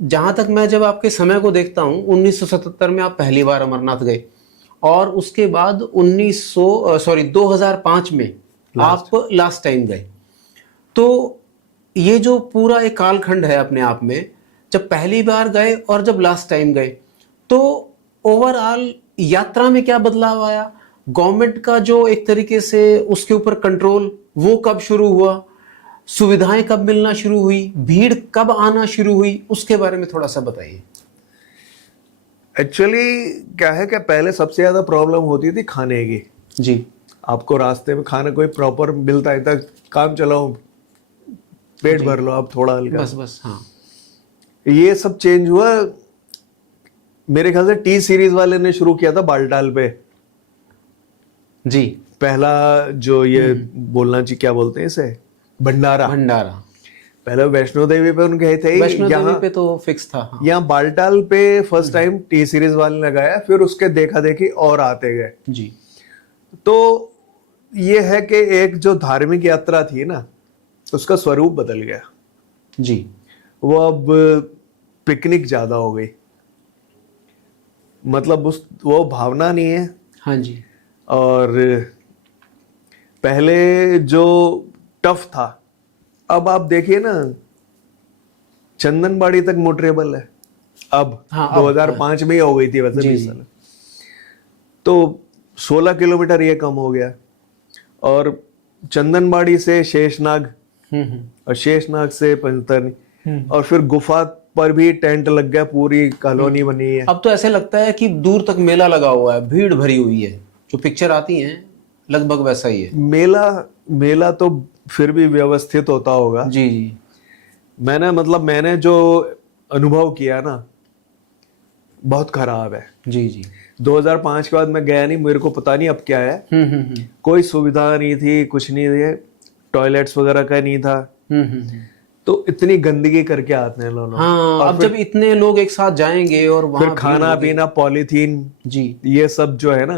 जहां तक मैं जब आपके समय को देखता हूं, 1977 में आप पहली बार अमरनाथ गए और उसके बाद 2005 में आप लास्ट टाइम गए। तो ये जो पूरा एक कालखंड है अपने आप में, जब पहली बार गए और जब लास्ट टाइम गए, तो ओवरऑल यात्रा में क्या बदलाव आया? गवर्नमेंट का जो एक तरीके से उसके ऊपर कंट्रोल, वो कब शुरू हुआ? सुविधाएं कब मिलना शुरू हुई? भीड़ कब आना शुरू हुई? उसके बारे में थोड़ा सा बताइए। एक्चुअली क्या है कि पहले सबसे ज्यादा प्रॉब्लम होती थी खाने की। जी। आपको रास्ते में खाना कोई प्रॉपर मिलता है तक काम चलाओ, पेट भर लो, अब थोड़ा हल्का, बस हाँ। ये सब चेंज हुआ। मेरे ख्याल से टी सीरीज वाले ने शुरू किया था बालटाल पे। जी। पहला जो ये बोलना चाहिए, क्या बोलते हैं इसे, भंडारा। पहले वैष्णो देवी पे उनके थे, वैष्णो देवी पे तो फिक्स था। हाँ। यहाँ बालटाल पे फर्स्ट टाइम टी सीरीज वाले ने लगाया, फिर उसके देखा देखी और आते गए जी। तो ये है कि एक जो धार्मिक यात्रा थी ना, उसका स्वरूप बदल गया जी। वो अब पिकनिक ज्यादा हो गई, मतलब वो भावना नहीं है। हाँ जी। और पहले जो टफ था, अब आप देखिए ना, चंदनबाड़ी तक मोटरेबल है अब। हाँ, 2005 में ही हो गई थी वैसे, 20 साल तो 16 किलोमीटर ये कम हो गया। और चंदनबाड़ी से शेषनाग और शेषनाग से पंचतरणी, और फिर गुफा पर भी टेंट लग गया, पूरी कॉलोनी बनी है। अब तो ऐसे लगता है कि दूर तक मेला लगा हुआ है, भीड़ भरी हुई है। जो पिक्चर आती हैं लगभग वैसा ही है। मेला तो फिर भी व्यवस्थित होता होगा। जी जी। मैंने जो अनुभव किया ना, बहुत खराब है। जी जी। 2005 के बाद मैं गया नहीं, मेरे को पता नहीं अब क्या है। कोई सुविधा नहीं थी, कुछ नहीं थे, टॉयलेट्स वगैरह का नहीं था। तो इतनी गंदगी करके आते हैं लोग। हाँ, अब जब इतने लोग एक साथ जाएंगे और वहाँ फिर खाना पीना, पॉलीथीन, जी, ये सब जो है ना,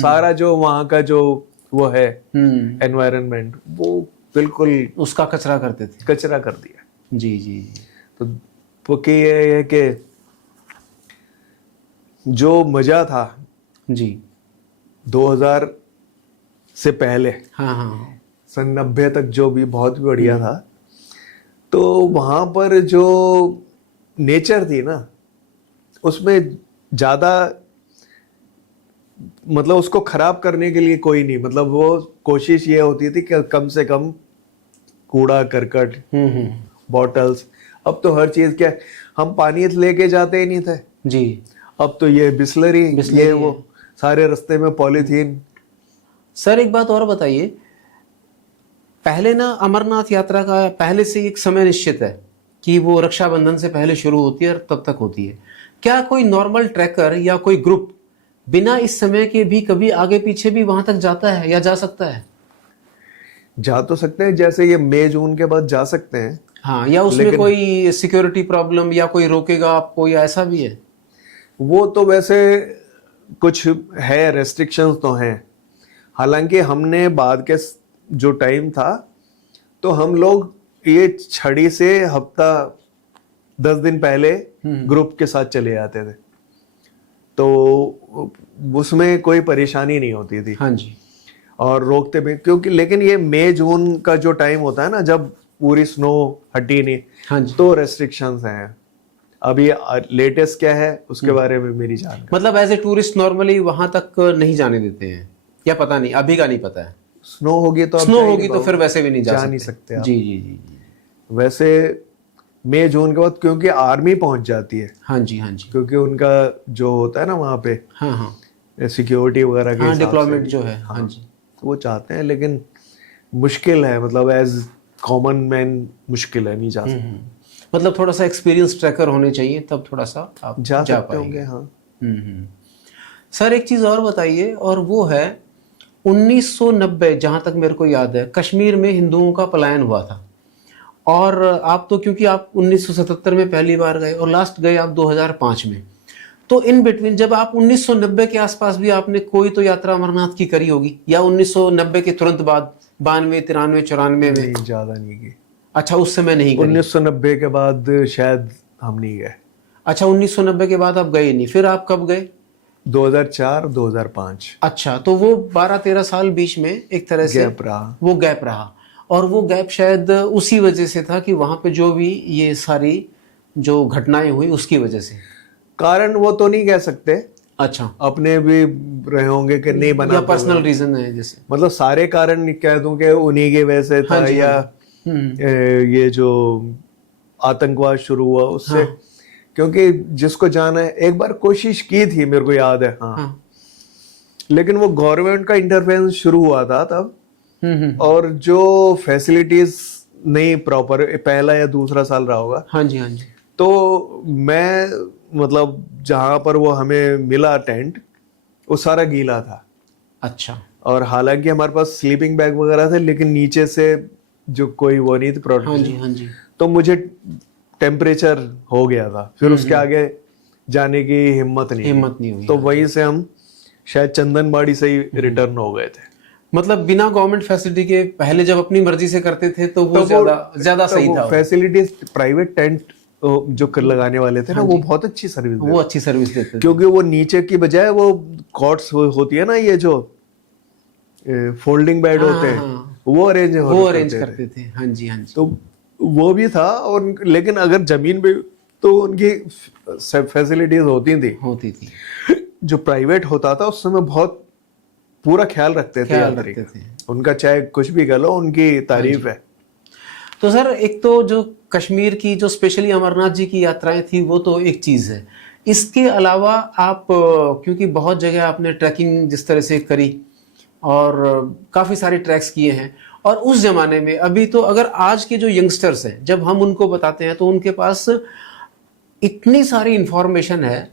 सारा जो वहाँ का जो वो है एनवायरनमेंट, वो बिल्कुल उसका कचरा करते थे, कचरा कर दिया। जी जी जी। तो वो ये है कि जो मजा था जी 2000 से पहले, हाँ हाँ, सन 90 तक, जो भी बहुत बढ़िया था। तो वहां पर जो नेचर थी ना, उसमें ज्यादा, मतलब उसको खराब करने के लिए कोई नहीं, मतलब वो कोशिश ये होती थी कि कम से कम कूड़ा करकट, बॉटल्स। अब तो हर चीज, क्या हम पानी लेके जाते ही नहीं थे जी, अब तो ये बिस्लरी ये वो, सारे रास्ते में पॉलीथीन। सर एक बात और बताइए, पहले ना अमरनाथ यात्रा का पहले से एक समय निश्चित है कि वो रक्षाबंधन से पहले शुरू होती है और तब तक होती है। क्या कोई नॉर्मल ट्रैकर या कोई ग्रुप बिना इस समय के भी कभी आगे पीछे भी वहां तक जाता है या जा सकता है? जा तो सकते हैं, जैसे ये मई जून के बाद जा सकते हैं। हाँ, या उसमें कोई सिक्योरिटी प्रॉब्लम या कोई रोकेगा आपको, या ऐसा भी है? वो तो वैसे कुछ है, रेस्ट्रिक्शंस तो हैं। हालांकि हमने बाद के जो टाइम था, तो हम लोग ये छड़ी से हफ्ता 10 दिन पहले ग्रुप के साथ चले जाते थे, तो उसमें कोई परेशानी नहीं होती थी। हाँ जी। और रोकते भी, क्योंकि लेकिन ये मई जून का जो टाइम होता है ना, जब पूरी स्नो हटी नहीं, हाँ जी, तो रेस्ट्रिक्शंस हैं। अब ये लेटेस्ट क्या है उसके बारे में मेरी जानकारी, मतलब एज ए टूरिस्ट नॉर्मली वहां तक नहीं जाने देते हैं, या पता नहीं, अभी का नहीं पता है। स्नो होगी तो फिर वैसे भी नहीं जा नहीं सकते आप। जी जी जी जी। वैसे मई जून के बाद, क्योंकि आर्मी पहुंच जाती है। हाँ जी हाँ जी। क्योंकि उनका जो होता है ना वहाँ पे, हाँ हाँ, सिक्योरिटी वगैरह के हिसाब से, डिप्लॉयमेंट जो है। हाँ जी, तो वो चाहते हैं, लेकिन मुश्किल है, मतलब एज कॉमन मैन मुश्किल है, नहीं जा सकते। मतलब थोड़ा सा एक्सपीरियंस ट्रैकर होने चाहिए, तब थोड़ा सा आप जा सकते पाएंगे। होंगे। हाँ। सर एक चीज़ और बताइए, और वो है 1990, जहाँ तक मेरे को याद है, कश्मीर में हिंदुओं का पलायन हुआ था। और आप तो, क्योंकि आप 1977 में पहली बार गए और लास्ट गए आप 2005 में, तो इन बिटवीन जब आप 1990 के आसपास भी आपने कोई तो यात्रा अमरनाथ की करी होगी, या 1990 के तुरंत बाद 92, 93, 94 में? नहीं, ज्यादा नहीं की। अच्छा, उस समय नहीं करी। 1990 के बाद शायद हम नहीं गए। अच्छा, 1990 के बाद आप गए नहीं, फिर आप कब गए? 2004 2005 अच्छा, तो वो 12-13 साल बीच में एक तरह से गैप रहा। वो गैप रहा, और वो गैप शायद उसी वजह से था कि वहां पे जो भी ये सारी जो घटनाएं हुई उसकी वजह से। कारण वो तो नहीं कह सकते, अच्छा, अपने भी रहे होंगे कि नहीं बना या पाए। पर्सनल रीजन है जैसे। मतलब सारे कारण नहीं कह दूं कि उन्हीं के वजह से था, हाँ जी, या हाँ जी। ये जो आतंकवाद शुरू हुआ उससे। हाँ। क्योंकि जिसको जाना है, एक बार कोशिश की थी मेरे को याद है, हाँ, हाँ। लेकिन वो गवर्नमेंट का इंटरफेरेंस शुरू हुआ था तब, हम्म। और जो फैसिलिटीज नहीं प्रॉपर, पहला या दूसरा साल रहा होगा, हाँ जी, हाँ जी। तो मैं मतलब जहां पर वो हमें मिला टेंट, वो सारा गीला था। अच्छा। और हालांकि हमारे पास स्लीपिंग बैग वगैरह थे, लेकिन नीचे से जो कोई वो नहीं थी हाँ प्रोटेक्शन। जी, हाँ जी। तो मुझे टेम्परेचर हो गया था, फिर उसके आगे जाने की हिम्मत नहीं नहीं हुई। तो वहीं से हम शायद चंदनबाड़ी से ही रिटर्न हो गए थे। मतलब बिना गवर्नमेंट फैसिलिटी के पहले जब अपनी मर्जी से करते थे तो वो ज्यादा सही था। फैसिलिटीज, प्राइवेट टेंट जो लगाने वाले थे ना, वो बहुत अच्छी सर्विस वो अच्छी सर्विस देते थे, क्योंकि वो नीचे की बजाय वो कॉट्स होती है ना, ये जो फोल्डिंग बेड होते हैं, वो अरेंज करते थे। हाँ जी, हाँ जी। तो वो भी था। और लेकिन अगर जमीन पे तो उनकी फैसिलिटीज होती थी। जो प्राइवेट होता था उस समय बहुत पूरा ख्याल रखते थे यात्री का। उनका चाहे कुछ भी कर लो, उनकी तारीफ है। तो सर, एक तो जो कश्मीर की जो स्पेशली अमरनाथ जी की यात्राएं थी वो तो एक चीज़ है, इसके अलावा आप क्योंकि बहुत जगह आपने ट्रैकिंग जिस तरह से करी और काफ़ी सारे ट्रैक्स किए हैं, और उस ज़माने में अभी तो अगर आज के जो यंगस्टर्स हैं जब हम उनको बताते हैं तो उनके पास इतनी सारी इंफॉर्मेशन है,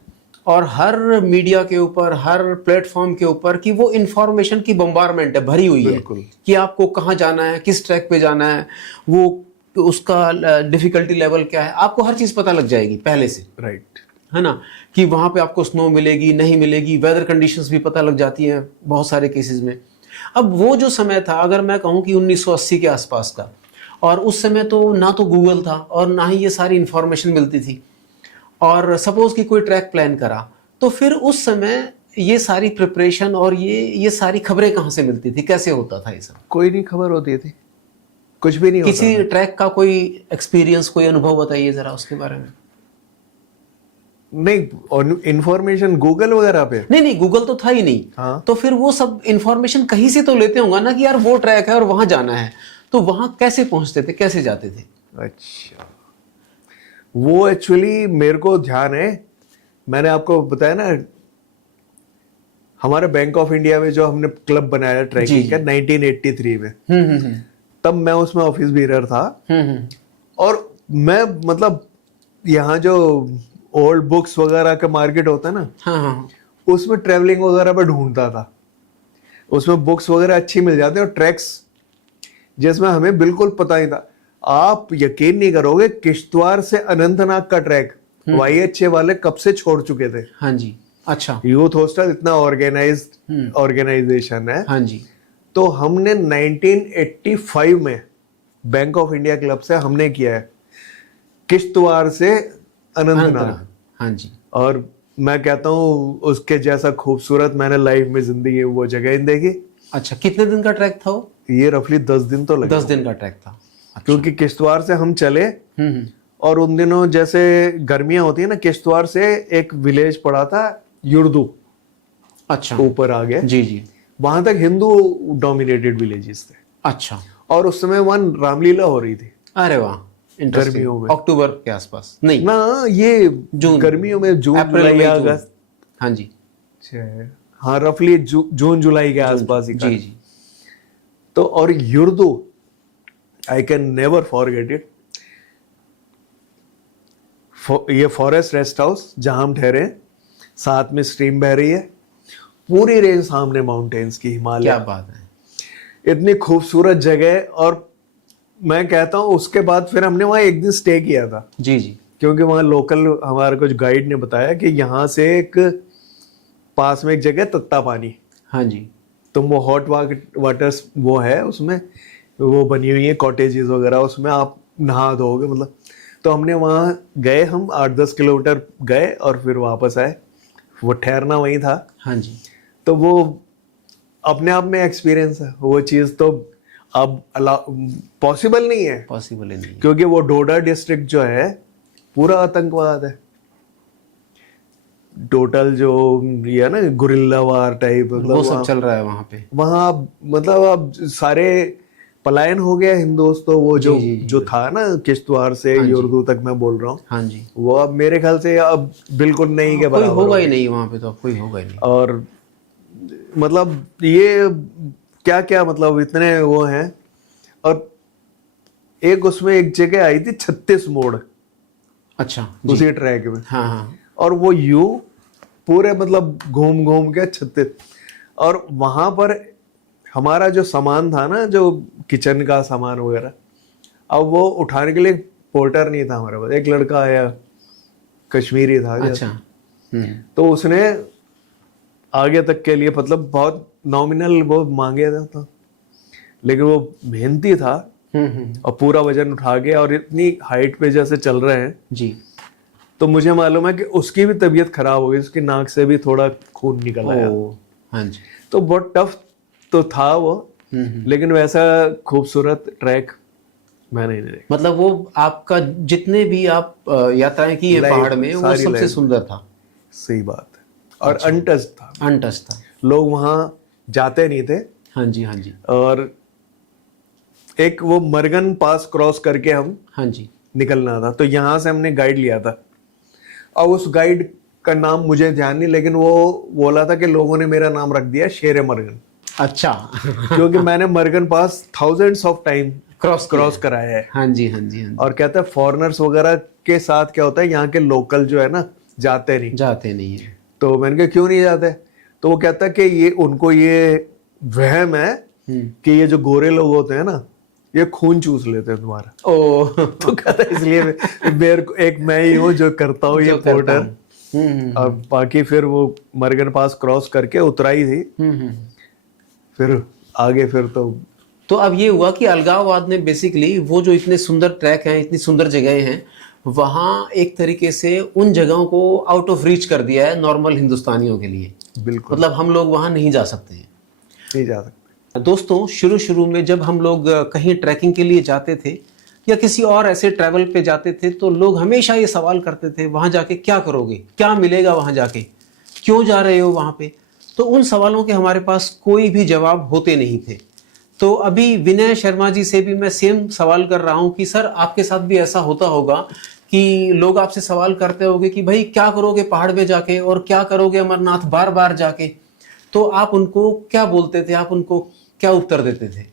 और हर मीडिया के ऊपर, हर प्लेटफॉर्म के ऊपर कि वो इंफॉर्मेशन की बम्बारमेंट है, भरी हुई है कि आपको कहाँ जाना है, किस ट्रैक पे जाना है, वो उसका डिफिकल्टी लेवल क्या है, आपको हर चीज़ पता लग जाएगी पहले से। राइट, है ना, कि वहाँ पे आपको स्नो मिलेगी नहीं मिलेगी, वेदर कंडीशंस भी पता लग जाती हैं बहुत सारे केसेस में। अब वो जो समय था, अगर मैं कहूँ कि 1980 के आसपास का, और उस समय तो ना तो गूगल था और ना ही ये सारी इंफॉर्मेशन मिलती थी, और सपोज कि कोई ट्रैक प्लान करा तो फिर उस समय ये सारी प्रिपरेशन और ये सारी खबरें कहाँ से मिलती थी, कैसे होता था ये सब? कोई नहीं खबर होती थी, कुछ भी नहीं होता। किसी ट्रैक का कोई एक्सपीरियंस, कोई अनुभव बताइए जरा उसके बारे में। नहीं, और इंफॉर्मेशन गूगल वगैरह पे नहीं, गूगल तो था ही नहीं। हाँ। तो फिर वो सब इंफॉर्मेशन कहीं से तो लेते होंगे ना कि यार वो ट्रैक है और वहां जाना है, तो वहां कैसे पहुंचते थे, कैसे जाते थे? अच्छा, वो एक्चुअली मेरे को ध्यान है, मैंने आपको बताया ना, हमारे बैंक ऑफ इंडिया में जो हमने क्लब बनाया ट्रैकिंग का 1983 में, तब मैं उसमें ऑफिस बीरर था। और मैं मतलब यहाँ जो ओल्ड बुक्स वगैरह का मार्केट होता है ना, हाँ, उसमें ट्रेवलिंग वगैरह पे ढूंढता था, उसमें बुक्स वगैरह अच्छी मिल जाती और ट्रैक्स जिसमें हमें बिल्कुल पता नहीं था। आप यकीन नहीं करोगे, किश्तवाड़ से अनंतनाग का ट्रैक YHA वाले कब से छोड़ चुके थे। हाँ जी। अच्छा। यूथ हॉस्टल इतना ऑर्गेनाइज्ड ऑर्गेनाइजेशन है। हाँ जी। तो हमने 1985 में बैंक ऑफ इंडिया क्लब से हमने किया है किश्तवाड़ से अनंतनाग। हाँ जी। और मैं कहता हूँ उसके जैसा खूबसूरत मैंने लाइफ में जिंदगी वो जगह ही देखी। अच्छा, कितने दिन का ट्रैक था वो? ये रफली 10 दिन तो लगे। 10 दिन का ट्रैक था। अच्छा। क्योंकि किश्तवाड़ से हम चले, और उन दिनों जैसे गर्मियां होती है ना, किश्तवाड़ से एक विलेज पड़ा था युर्दू, अच्छा, ऊपर आ गया जी, वहां तक हिंदू डोमिनेटेड विलेजेस थे। अच्छा। और उस समय वहां रामलीला हो रही थी। अरे वाह, गर्मियों में, अक्टूबर के आसपास नहीं ना, ये जून, गर्मियों में, जून जुलाई अगस्त। हाँ जी, हाँ, रफली जून जुलाई के आसपास ही। जी। तो और युर्दू, I can never forget it. ये फॉरेस्ट रेस्ट हाउस जहां हम ठहरे, साथ में स्ट्रीम बह रही है, पूरी रेंज सामने माउंटेन्स की, हिमालय। क्या बात है, इतनी खूबसूरत जगह। और मैं कहता हूँ उसके बाद फिर हमने वहाँ एक दिन स्टे किया था। जी। क्योंकि वहाँ लोकल हमारे कुछ गाइड ने बताया कि यहाँ से एक पास में एक जगह तत्ता पानी। हाँ जी। तो वो हॉट वाटर वो है, उसमें वो बनी हुई है कॉटेजेस वगैरह, उसमें आप नहा धोगे, मतलब तो हमने वहाँ गए, हम 8-10 किलोमीटर गए और फिर वापस आए। वो ठहरना वहीं था। हाँ जी। तो वो अपने आप में एक्सपीरियंस है, वो चीज़ तो अब पॉसिबल नहीं है, पॉसिबल ही नहीं है। क्योंकि वो डोडा डिस्ट्रिक्ट जो है पूरा आतंकवाद है। टोटल जो ये है ना गुरिल्ला वार टाइप, वो मतलब सब चल रहा है वहाँ पे। वहाँ मतलब अब सारे पलायन हो गया हिंदुस्तान, वो जो जी, जी, जो था ना किश्तवाड़ से हाँ जी। उर्दू तक मैं बोल रहा हूँ, हाँ जी। वो अब मेरे ख्याल से अब बिल्कुल नहीं के कोई बराबर होगा हो ही गया। नहीं वहाँ पे, तो अब कोई होगा ही नहीं। और मतलब ये क्या क्या मतलब इतने वो हैं। और एक उसमें एक जगह आई थी 36 मोड़ अच्छा जी। उसी ट्रैक में, हाँ हाँ। और वो यू पूरे मतलब घूम घूम के 36। और वहां पर हमारा जो सामान था ना, जो किचन का सामान वगैरह, अब वो उठाने के लिए पोर्टर नहीं था हमारे पास। एक लड़का आया, कश्मीरी था जैसे। अच्छा। तो उसने आगे तक के लिए मतलब बहुत नॉमिनल वो मांगे था, लेकिन वो मेहनती था और पूरा वजन उठा के, और इतनी हाइट पे जैसे चल रहे हैं। जी। तो मुझे मालूम है कि उसकी भी तबीयत खराब हो गई, उसकी नाक से भी थोड़ा खून निकल आया। ओ हाँ जी। तो बहुत टफ तो था वो, लेकिन वैसा खूबसूरत ट्रैक मैंने नहीं देखा। मतलब वो आपका जितने भी आप यात्राएं की है लाइफ, पहाड़ में, वो सारी सबसे लाइफ। सुंदर था। सही बात है। और अनटच्ड था, अनटच था। लोग वहां जाते नहीं थे। हाँ जी। हाँ जी। और एक वो मरगन पास क्रॉस करके हम हाँ जी। निकलना था, तो यहाँ से हमने गाइड लिया था। और उस गाइड का नाम मुझे ध्यान नहीं, लेकिन वो बोला था कि लोगों ने मेरा नाम रख दिया शेर मरगन, अच्छा। क्योंकि मैंने मरगन पास थाउजेंड्स ऑफ टाइम क्रॉस कराया है। हाँ जी। हाँ जी। हाँ जी। और कहता है फॉरेनर्स वगैरह के साथ क्या होता है, यहाँ के लोकल जो है ना जाते नहीं। जाते नहीं है। तो मैंने कहा क्यों नहीं जाते? तो वो कहता है कि ये उनको ये वहम है कि ये जो गोरे लोग होते हैं ना, ये खून चूस लेते हैं तुम्हारा। ओ। तो कहता है इसलिए मेरे को एक मैं ही हूँ जो करता हूँ ये जो करता पोर्टर। हूँ। और बाकी फिर वो मरगन पास क्रॉस करके उतराई थी। फिर आगे फिर तो अब ये हुआ कि अलगाववाद ने बेसिकली वो जो इतने सुंदर ट्रैक हैं, इतनी सुंदर जगहें हैं, वहाँ एक तरीके से उन जगहों को आउट ऑफ रीच कर दिया है नॉर्मल हिंदुस्तानियों के लिए। बिल्कुल मतलब हम लोग वहाँ नहीं जा सकते हैं। नहीं जा सकते। दोस्तों, शुरू में जब हम लोग कहीं ट्रैकिंग के लिए जाते थे या किसी और ऐसे ट्रैवल पे जाते थे, तो लोग हमेशा ये सवाल करते थे, वहाँ जाके क्या करोगे, क्या मिलेगा वहाँ जाके, क्यों जा रहे हो वहाँ पे। तो उन सवालों के हमारे पास कोई भी जवाब होते नहीं थे। तो अभी विनय शर्मा जी से भी मैं सेम सवाल कर रहा हूँ कि सर, आपके साथ भी ऐसा होता होगा कि लोग आपसे सवाल करते होंगे कि भाई क्या करोगे पहाड़ में जाके, और क्या करोगे अमरनाथ बार बार जाके। तो आप उनको क्या बोलते थे, आप उनको क्या उत्तर देते थे?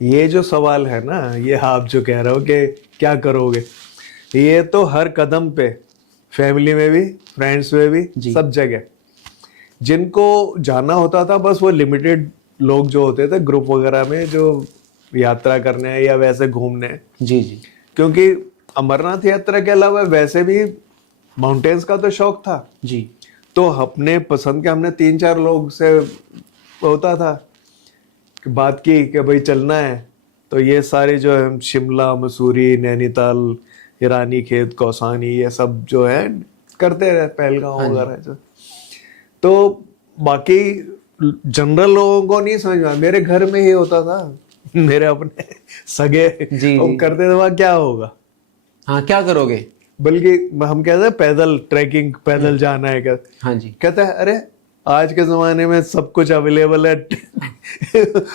ये जो सवाल है ना, ये आप जो कह रहे हो कि क्या करोगे, ये तो हर कदम पे, फैमिली में भी, फ्रेंड्स में भी, सब जगह जिनको जाना होता था, बस वो लिमिटेड लोग जो होते थे ग्रुप वगैरह में, जो यात्रा करने या वैसे घूमने। जी जी। क्योंकि अमरनाथ यात्रा के अलावा वैसे भी माउंटेन्स का तो शौक था जी। तो अपने पसंद के हमने 3-4 लोग से होता था कि बात की कि भाई चलना है। तो ये सारे जो है शिमला, मसूरी, नैनीताल, रानी खेत, कौसानी, ये सब जो है करते रहे, पहलगांव वगैरह जो। तो बाकी जनरल लोगों को नहीं समझ में, मेरे घर में ही होता था, मेरे अपने सगे वो करते थे, वहाँ क्या होगा, हाँ क्या करोगे। बल्कि हम कहते हैं पैदल ट्रैकिंग, पैदल जाना है क्या। हाँ जी। कहता है अरे आज के जमाने में सब कुछ अवेलेबल है,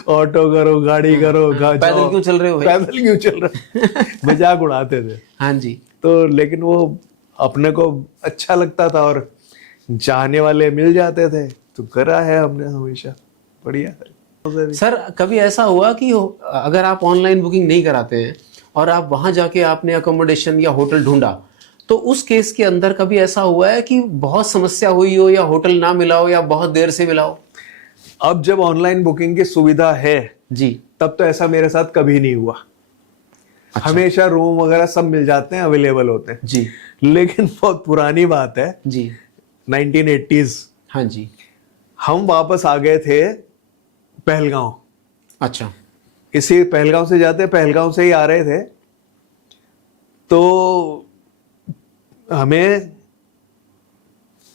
ऑटो करो, गाड़ी करो, पैदल क्यों चल रहे हो भाई? पैदल क्यों चल रहे मजाक उड़ाते थे। हाँ जी। तो लेकिन वो अपने को अच्छा लगता था और चाहने वाले मिल जाते थे, तो करा है हमने हमेशा। बढ़िया। सर, कभी ऐसा हुआ कि अगर आप ऑनलाइन बुकिंग नहीं कराते हैं और आप वहां जाके आपने अकोमोडेशन या होटल ढूंढा, तो उस केस के अंदर कभी ऐसा हुआ है कि बहुत समस्या हुई हो, या होटल ना मिला हो, या बहुत देर से मिला हो? अब जब ऑनलाइन बुकिंग की सुविधा है जी, तब तो ऐसा मेरे साथ कभी नहीं हुआ। अच्छा। हमेशा रूम वगैरह सब मिल जाते हैं, अवेलेबल होते हैं जी। लेकिन बहुत पुरानी बात है जी, 1980s। हाँ जी। हम वापस आ गए थे पहलगांव। अच्छा। इसी पहलगांव से जाते, पहलगांव से ही आ रहे थे, तो हमें,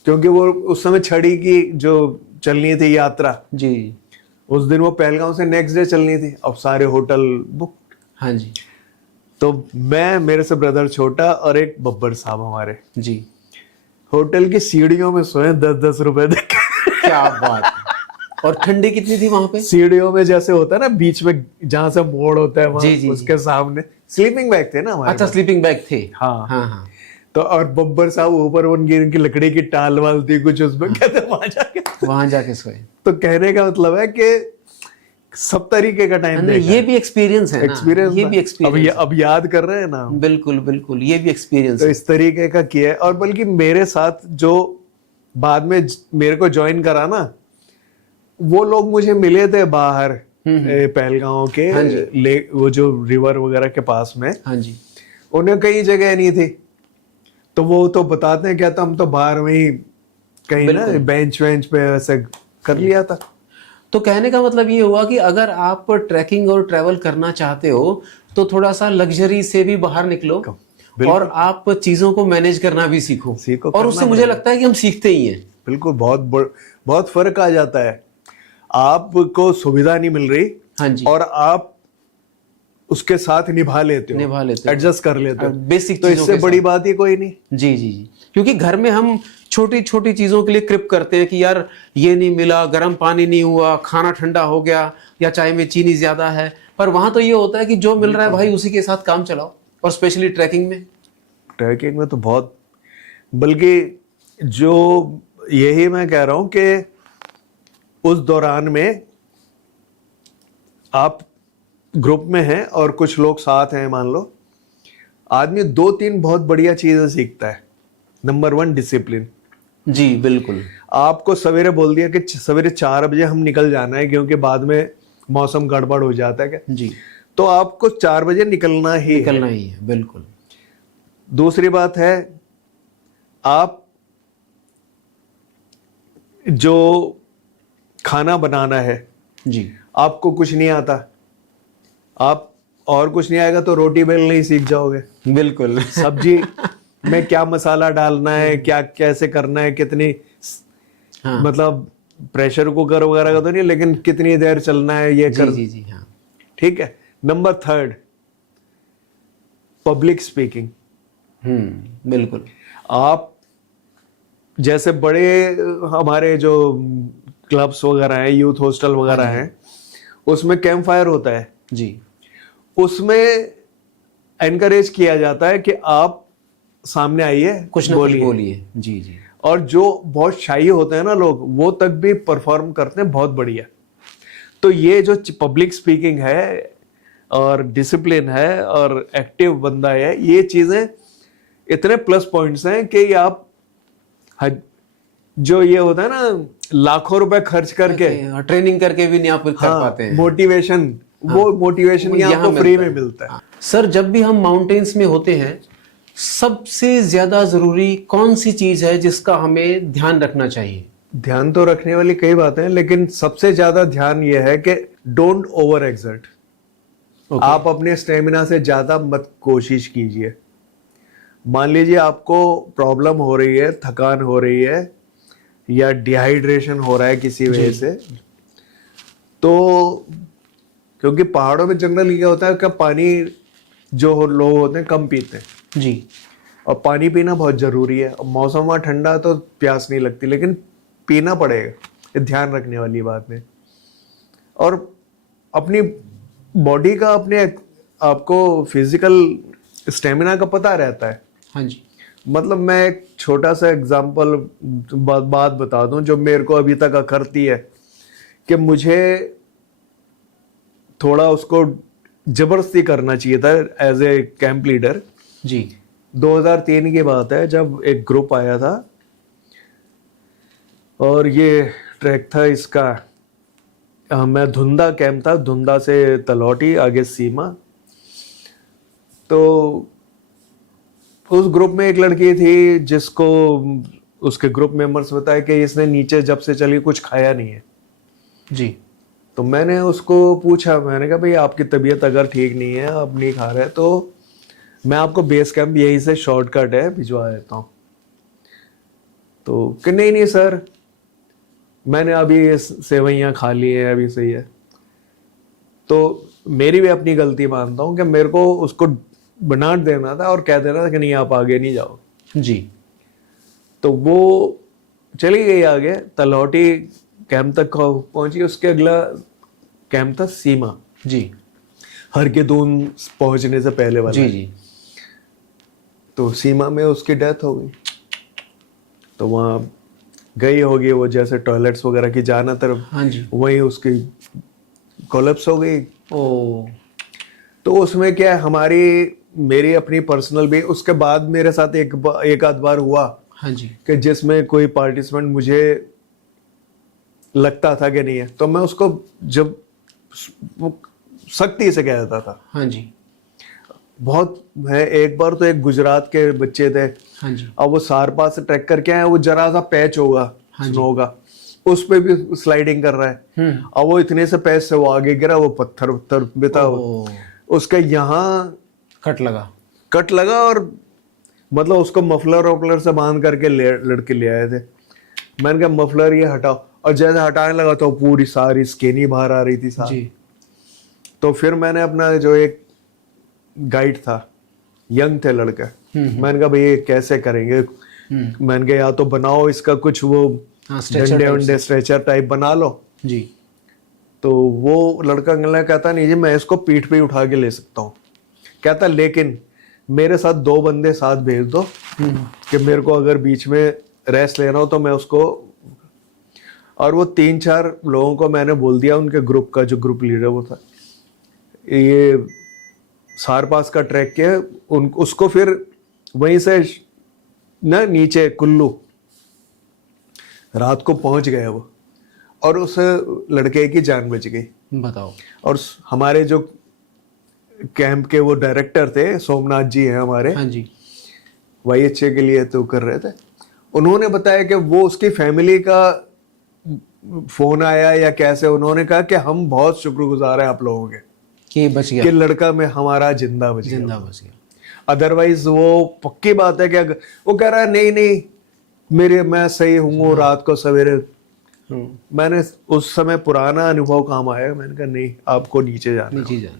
क्योंकि वो उस समय छड़ी की जो चलनी थी यात्रा, जी। उस दिन वो पहलगांव से नेक्स्ट डे चलनी थी, अब सारे होटल बुक। हाँ जी। तो मैं, मेरे से ब्रदर छोटा और एक बब्बर साहब हमारे, जी। होटल की सीढ़ियों में सोए 10-10 रुपए दे के। क्या बात है। और ठंडी कितनी थी वहां पे? सीढ़ियों में जैसे होता है ना बीच में जहां से मोड़ होता है वहां, जी, जी, उसके सामने स्लीपिंग बैग थे ना हमारे अच्छा, पास। स्लीपिंग बैग थे। हाँ। हाँ हाँ। तो और बब्बर साहब ऊपर उनकी लकड़ी की टाल वाल थी कुछ, उसमें कहते वहां जाके सोए। तो कहने का मतलब है कि सब तरीके का टाइम नहीं, देखा ये भी एक्सपीरियंस है ना, एक्सपीरियंस ये भी अब एक्सपीरियंस। अब याद कर रहे हैं ना हम। बिल्कुल बिल्कुल, ये भी एक्सपीरियंस तो है। इस तरीके का किया है। और बल्कि मेरे साथ जो बाद में मेरे को ज्वाइन करा ना, वो लोग मुझे मिले थे बाहर पहलगांव के हाँ जी। वो जो रिवर वगैरह के पास में, हाँ जी। उन्हें कई जगह नहीं थी, तो वो तो बताते हैं क्या था, हम तो बाहर में ही कहीं ना बेंच वेंच पे ऐसे कर लिया था। तो कहने का मतलब ये हुआ कि अगर आप ट्रैकिंग और ट्रैवल करना चाहते हो तो थोड़ा सा लग्जरी से भी बाहर निकलो और आप चीजों को मैनेज करना भी सीखो। और उससे मुझे लगता है कि हम सीखते ही हैं। बिल्कुल, बहुत फर्क आ जाता है। आपको सुविधा नहीं मिल रही, हाँ जी, और आप उसके साथ निभा लेते हो, एडजस्ट कर लेते हो, बेसिक तो चीजों इससे के बड़ी साथ। बात ही कोई नहीं। जी जी जी। क्योंकि घर में हम छोटी छोटी चीजों के लिए क्रिप करते हैं कि यार ये नहीं मिला, गर्म पानी नहीं हुआ, खाना ठंडा हो गया, या चाय में चीनी ज्यादा है। पर वहां तो ये होता है कि जो मिल रहा है भाई उसी के साथ काम चलाओ। और स्पेशली ट्रैकिंग में तो बहुत, बल्कि जो यही मैं कह रहा हूं कि उस दौरान में आप ग्रुप में हैं और कुछ लोग साथ हैं, मान लो, आदमी 2-3 बहुत बढ़िया चीजें सीखता है। Number 1, discipline. जी बिल्कुल। आपको सवेरे बोल दिया कि सवेरे 4 बजे हम निकल जाना है, क्योंकि बाद में मौसम गड़बड़ हो जाता है क्या, जी, तो आपको 4 बजे निकलना ही है। बिल्कुल। दूसरी बात है, आप जो खाना बनाना है, जी आपको कुछ नहीं आता, आप और कुछ नहीं आएगा तो रोटी बेलना ही सीख जाओगे। बिल्कुल। सब्जी में क्या मसाला डालना है, क्या कैसे करना है, कितनी, हाँ। मतलब प्रेशर कुकर वगैरह का तो नहीं, लेकिन कितनी देर चलना है ये जी कर। जी जी। हाँ। ठीक है। Number 3, public speaking. बिल्कुल। आप जैसे बड़े हमारे जो क्लब्स वगैरह हैं, यूथ हॉस्टल वगैरह हैं, उसमें कैंप फायर होता है जी, उसमें एनकरेज किया जाता है कि आप सामने आइए, कुछ ना कुछ बोलिए। जी जी। और जो बहुत शाई होते हैं ना लोग, वो तक भी परफॉर्म करते हैं बहुत बढ़िया। तो ये जो पब्लिक स्पीकिंग है और डिसिप्लिन है और एक्टिव बंदा है, ये चीजें इतने प्लस पॉइंट्स हैं कि आप जो ये होता है ना, लाखों रुपए खर्च करके ट्रेनिंग करके भी नहीं आप कर पाते हैं मोटिवेशन, वो मोटिवेशन यहाँ फ्री में मिलता है। सर, जब भी हम माउंटेन्स में होते हैं, सबसे ज्यादा जरूरी कौन सी चीज है जिसका हमें ध्यान रखना चाहिए? ध्यान तो रखने वाली कई बातें हैं, लेकिन सबसे ज्यादा ध्यान यह है कि डोंट ओवर एक्सर्ट। आप अपने स्टेमिना से ज्यादा मत कोशिश कीजिए। मान लीजिए आपको प्रॉब्लम हो रही है, थकान हो रही है, या डिहाइड्रेशन हो रहा है किसी वजह से, तो क्योंकि पहाड़ों में जनरली क्या होता है कि पानी जो लोग होते हैं कम पीते हैं जी, और पानी पीना बहुत जरूरी है। मौसम वहाँ ठंडा तो प्यास नहीं लगती, लेकिन पीना पड़ेगा, ये ध्यान रखने वाली बात है। और अपनी बॉडी का, अपने आपको फिजिकल स्टेमिना का पता रहता है। हाँ जी। मतलब मैं एक छोटा सा एग्जांपल बात बता दूं जो मेरे को अभी तक अखरती है, कि मुझे थोड़ा उसको जबरदस्ती करना चाहिए था एज ए कैंप लीडर। जी। 2003 की बात है, जब एक ग्रुप आया था और ये ट्रैक था इसका, मैं धुंधा कैंप था, धुंधा से तलौटी, आगे सीमा। तो उस ग्रुप में एक लड़की थी जिसको उसके ग्रुप मेंबर्स बताया कि इसने नीचे जब से चली कुछ खाया नहीं है। जी। तो मैंने उसको पूछा, मैंने कहा भाई आपकी तबीयत अगर ठीक नहीं है, आप नहीं खा रहे, तो मैं आपको बेस कैंप यही से शॉर्टकट है भिजवा देता हूँ। तो कि नहीं नहीं सर, मैंने अभी ये सेवइयाँ खा ली है, अभी सही है। तो मेरी भी अपनी गलती मानता हूँ कि मेरे को उसको बनाट देना था और कह देना था कि नहीं आप आगे नहीं जाओ जी। तो वो चली गई आगे, तलहटी कैंप तक पहुंची। उसके अगला कैंप था सीमा, जी हर के दून पहुंचने से पहले वाला। जी जी। तो सीमा में उसकी डेथ हो गई। तो वहाँ गई होगी वो, जैसे टॉयलेट्स वगैरह की जाना तरफ, हाँ जी। वहीं उसकी कोलैप्स हो गई। ओ। तो उसमें क्या है, हमारी मेरी अपनी पर्सनल भी उसके बाद मेरे साथ एक आध बार हुआ हाँ जी। कि जिसमें कोई पार्टिसिपेंट मुझे लगता था कि नहीं है, तो मैं उसको जब वो सख्ती से कह देता था। हाँ जी। बहुत है, एक बार तो एक गुजरात के बच्चे थे, हाँ जी। अब वो सार पास से ट्रैक करके आए, वो जरा सा पैच होगा हाँ जी। स्नो का, उस पे भी स्लाइडिंग कर रहा है। अब वो इतने से पैच से वो आगे गिरा, वो पत्थर उत्थर बिता, ओहो। उसके यहाँ कट लगा। कट लगा। और मतलब उसको मफलर वफलर से बांध करके लड़के ले आए थे। मैंने कहा मफलर ये हटाओ, और जैसे हटाने लगा तो पूरी सारी स्किन ही बाहर आ रही थी सारी। जी। तो फिर मैंने अपना जो एक गाइड था, यंग थे लड़के, मैंने कहा भाई ये कैसे करेंगे। मैंने कहा या तो बनाओ इसका कुछ वो हाँ, स्ट्रेचर डंडे टाइप वंडे स्ट्रेचर टाइप बना लो। जी। तो वो लड़का कहता नहीं जी मैं इसको पीठ पे ही उठा के ले सकता हूँ। कहता लेकिन मेरे साथ 2 बंदे साथ भेज दो कि मेरे को अगर बीच में रेस्ट लेना हो तो मैं उसको। और वो 3-4 लोगों को मैंने बोल दिया, उनके ग्रुप का जो ग्रुप लीडर वो था, ये सार पास का ट्रैक के उसको फिर वहीं से ना नीचे कुल्लू रात को पहुंच गए वो, और उस लड़के की जान बच गई। बताओ। और हमारे जो कैंप के वो डायरेक्टर थे, सोमनाथ जी हैं हमारे, हाँ जी। YHA के लिए तो कर रहे थे, उन्होंने बताया कि वो उसकी फैमिली का फोन आया या कैसे, उन्होंने कहा कि हम बहुत शुक्रगुजार हैं आप लोगों के कि बच गया। कि लड़का में हमारा जिंदा बच जिंदा गया। बच गया। अदरवाइज वो पक्की बात है कि वो कह रहा है नहीं नहीं मैं सही हूँ, रात को सवेरे। मैंने उस समय पुराना अनुभव काम आया, मैंने कहा नहीं आपको नीचे जाना है। नीचे जाना।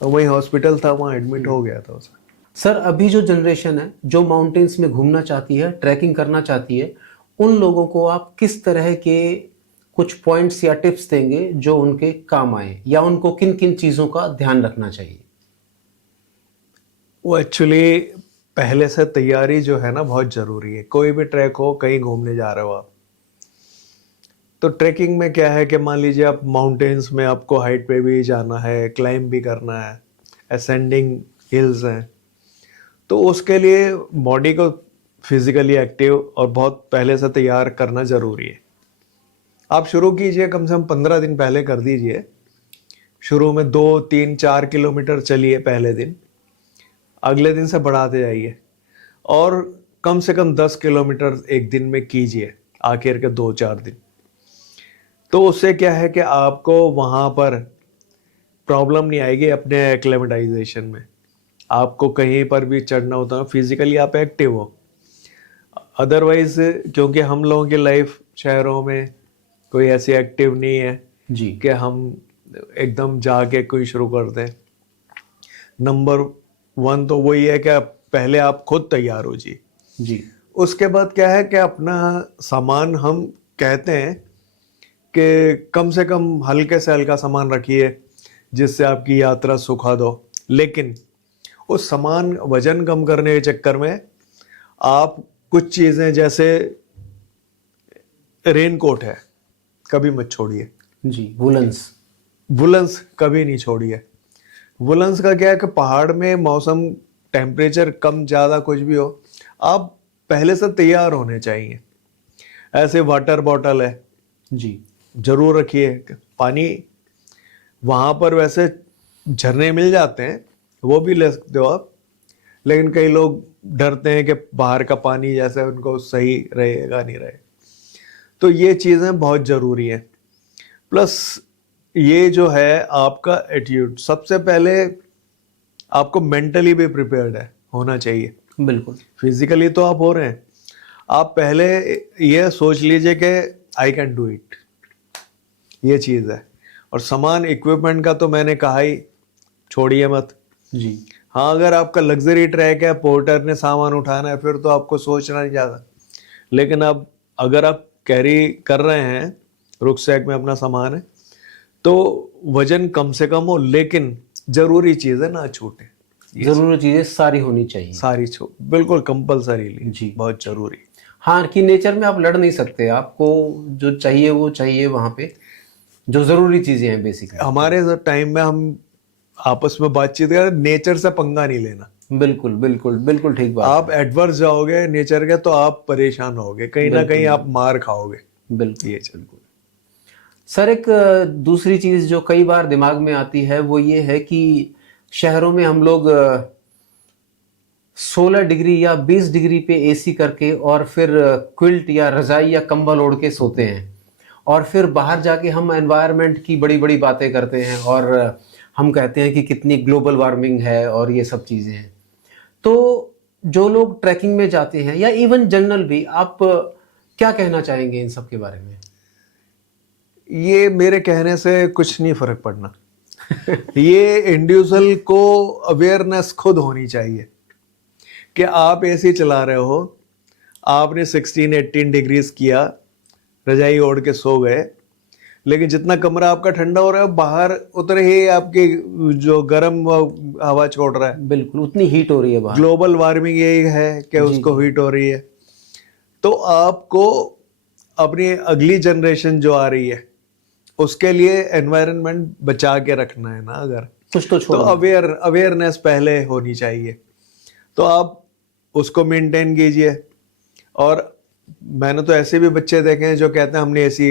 तो वहीं हॉस्पिटल था, वहाँ एडमिट हो गया था उसमें। सर अभी जो जनरेशन है जो माउंटेन्स में घूमना चाहती है, ट्रैकिंग करना चाहती है, उन लोगों को आप किस तरह के कुछ पॉइंट्स या टिप्स देंगे जो उनके काम आए, या उनको किन किन चीज़ों का ध्यान रखना चाहिए? वो एक्चुअली पहले से तैयारी जो है ना बहुत ज़रूरी है। कोई भी ट्रैक हो, कहीं घूमने जा रहे हो आप, तो ट्रैकिंग में क्या है कि मान लीजिए आप माउंटेन्स में आपको हाइट पे भी जाना है, क्लाइंब भी करना है, असेंडिंग हिल्स हैं, तो उसके लिए बॉडी को फिजिकली एक्टिव और बहुत पहले से तैयार करना ज़रूरी है। आप शुरू कीजिए, कम से कम 15 दिन पहले कर दीजिए। शुरू में 2, 3, 4 किलोमीटर चलिए पहले दिन, अगले दिन से बढ़ाते जाइए, और कम से कम 10 किलोमीटर एक दिन में कीजिए आखिर के 2-4 दिन। तो उससे क्या है कि आपको वहाँ पर प्रॉब्लम नहीं आएगी अपने एक्लेमेटाइजेशन में। आपको कहीं पर भी चढ़ना होता है, फिजिकली आप एक्टिव हो। अदरवाइज क्योंकि हम लोगों की लाइफ शहरों में कोई ऐसी एक्टिव नहीं है जी। कि हम एकदम जाके कोई शुरू कर दें। नंबर 1 तो वही है कि पहले आप खुद तैयार हो जी। उसके बाद क्या है कि अपना सामान, हम कहते हैं कि कम से कम हल्के से हल्का सामान रखिए जिससे आपकी यात्रा सुखद हो। लेकिन उस सामान वजन कम करने के चक्कर में आप कुछ चीज़ें, जैसे रेनकोट है कभी मत छोड़िए जी। वुलन्स कभी नहीं छोड़िए। वुलन्स का क्या है कि पहाड़ में मौसम टेम्परेचर कम ज़्यादा कुछ भी हो, आप पहले से तैयार होने चाहिए। ऐसे वाटर बॉटल है जी। जरूर रखिए। पानी वहाँ पर वैसे झरने मिल जाते हैं, वो भी ले सकते हो आप, लेकिन कई लोग डरते हैं कि बाहर का पानी जैसे उनको सही रहेगा नहीं रहे। तो ये चीज़ें बहुत ज़रूरी हैं। प्लस ये जो है आपका एटीट्यूड, सबसे पहले आपको मेंटली भी प्रिपेयर्ड है होना चाहिए। बिल्कुल। फिजिकली तो आप हो रहे हैं, आप पहले ये सोच लीजिए कि आई कैन डू इट, ये चीज़ है। और सामान इक्विपमेंट का तो मैंने कहा ही, छोड़िए मत। जी। हाँ, अगर आपका लग्जरी ट्रैक है, पोर्टर ने सामान उठाना है, फिर तो आपको सोचना नहीं ज़्यादा। लेकिन अब अगर आप कैरी कर रहे हैं, रुकसैक में अपना सामान है, तो वजन कम से कम हो, लेकिन जरूरी चीज़ है ना छूटे। जरूरी चीजें सारी होनी चाहिए। सारी छूट बिल्कुल कंपलसरी जी। बहुत जरूरी। हाँ, कि नेचर में आप लड़ नहीं सकते, आपको जो चाहिए वो चाहिए वहां पे, जो जरूरी चीजें हैं बेसिकली। हमारे टाइम में हम आपस में बातचीत कर, नेचर से पंगा नहीं लेना। बिल्कुल बिल्कुल बिल्कुल ठीक बात। आप एडवर्स जाओगे नेचर के तो आप परेशान होगे, कहीं ना कहीं आप मार खाओगे। बिल्कुल ये बिल्कुल। सर, एक दूसरी चीज जो कई बार दिमाग में आती है वो ये है कि शहरों में हम लोग 16 डिग्री या 20 डिग्री पे एसी करके और फिर क्विल्ट या रजाई या कंबल ओढ़ के सोते हैं, और फिर बाहर जाके हम एनवायरनमेंट की बड़ी बड़ी बातें करते हैं और हम कहते हैं कि कितनी ग्लोबल वार्मिंग है और ये सब चीज़ें हैं। तो जो लोग ट्रैकिंग में जाते हैं या इवन जनरल भी, आप क्या कहना चाहेंगे इन सब के बारे में? ये मेरे कहने से कुछ नहीं फर्क पड़ना। ये इंडिविजुअल को अवेयरनेस खुद होनी चाहिए कि आप एसी चला रहे हो, आपने 16-18 डिग्रीज किया, रजाई ओढ़ के सो गए, लेकिन जितना कमरा आपका ठंडा हो रहा है, बाहर उतने ही आपकी जो गर्म हवा छोड़ रहा है। बिल्कुल, उतनी हीट हो रही है बाहर। ग्लोबल वार्मिंग यही है कि उसको हीट हो रही है। तो आपको अपनी अगली जनरेशन जो आ रही है उसके लिए एनवायरनमेंट बचा के रखना है ना, अगर कुछ तो अवेयरनेस पहले होनी चाहिए, तो आप उसको मेंटेन कीजिए। और मैंने तो ऐसे भी बच्चे देखे हैं जो कहते हैं हमने एसी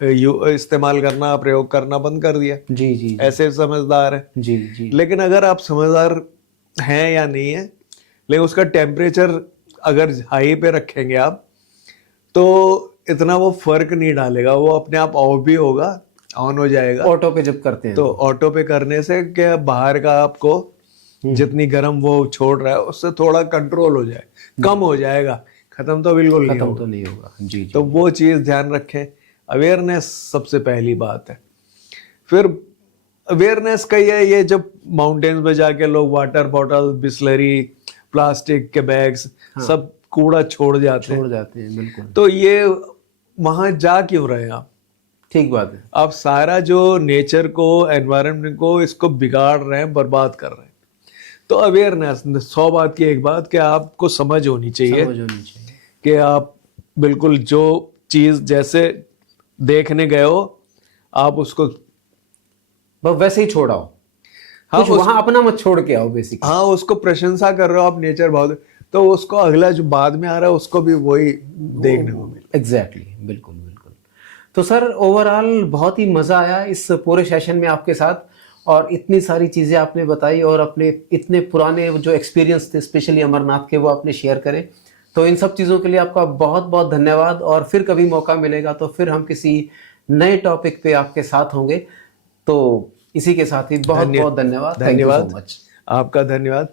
इस्तेमाल करना, प्रयोग करना बंद कर दिया। जी जी। ऐसे समझदार है। जी जी। लेकिन अगर आप समझदार हैं या नहीं है, लेकिन उसका टेम्परेचर अगर हाई पे रखेंगे आप, तो इतना वो फर्क नहीं डालेगा, वो अपने आप ऑफ भी होगा, ऑन हो जाएगा। ऑटो पे जब करते हैं तो ऑटो पे करने से क्या बाहर का आपको जितनी गर्म वो छोड़ रहा है उससे थोड़ा कंट्रोल हो जाए, कम हो जाएगा, खत्म तो बिल्कुल नहीं होगा। तो नहीं होगा। जी जी। तो वो चीज ध्यान रखें। अवेयरनेस सबसे पहली बात है। फिर अवेयरनेस का ये जब माउंटेन्स में जाके लोग वाटर बॉटल, बिस्लरी, प्लास्टिक के बैग्स सब कूड़ा छोड़ जाते हैं। बिल्कुल। तो ये वहां जा क्यों रहे हैं आप? ठीक बात है। आप सारा जो नेचर को, एनवायरनमेंट को, इसको बिगाड़ रहे हैं, बर्बाद कर रहे हैं। तो अवेयरनेस 100 बात की एक बात कि आपको समझ होनी चाहिए कि आप बिल्कुल जो चीज जैसे देखने गए हो आप उसको बस वैसे ही छोड़ आओ। हाँ, कुछ वहां अपना मत छोड़ के आओ बेसिकली। हाँ, उसको प्रशंसा कर रहे हो आप, नेचर बहुत, तो उसको अगला जो बाद में आ रहा है उसको भी वही देखने को मिले। एग्जैक्टली, बिल्कुल बिल्कुल। तो सर, ओवरऑल बहुत ही मजा आया इस पूरे सेशन में आपके साथ, और इतनी सारी चीजें आपने बताई और अपने इतने पुराने जो एक्सपीरियंस थे स्पेशली अमरनाथ के वो आपने शेयर करे। तो इन सब चीज़ों के लिए आपका बहुत बहुत धन्यवाद, और फिर कभी मौका मिलेगा तो फिर हम किसी नए टॉपिक पे आपके साथ होंगे। तो इसी के साथ ही बहुत बहुत धन्यवाद। धन्यवाद, आपका धन्यवाद।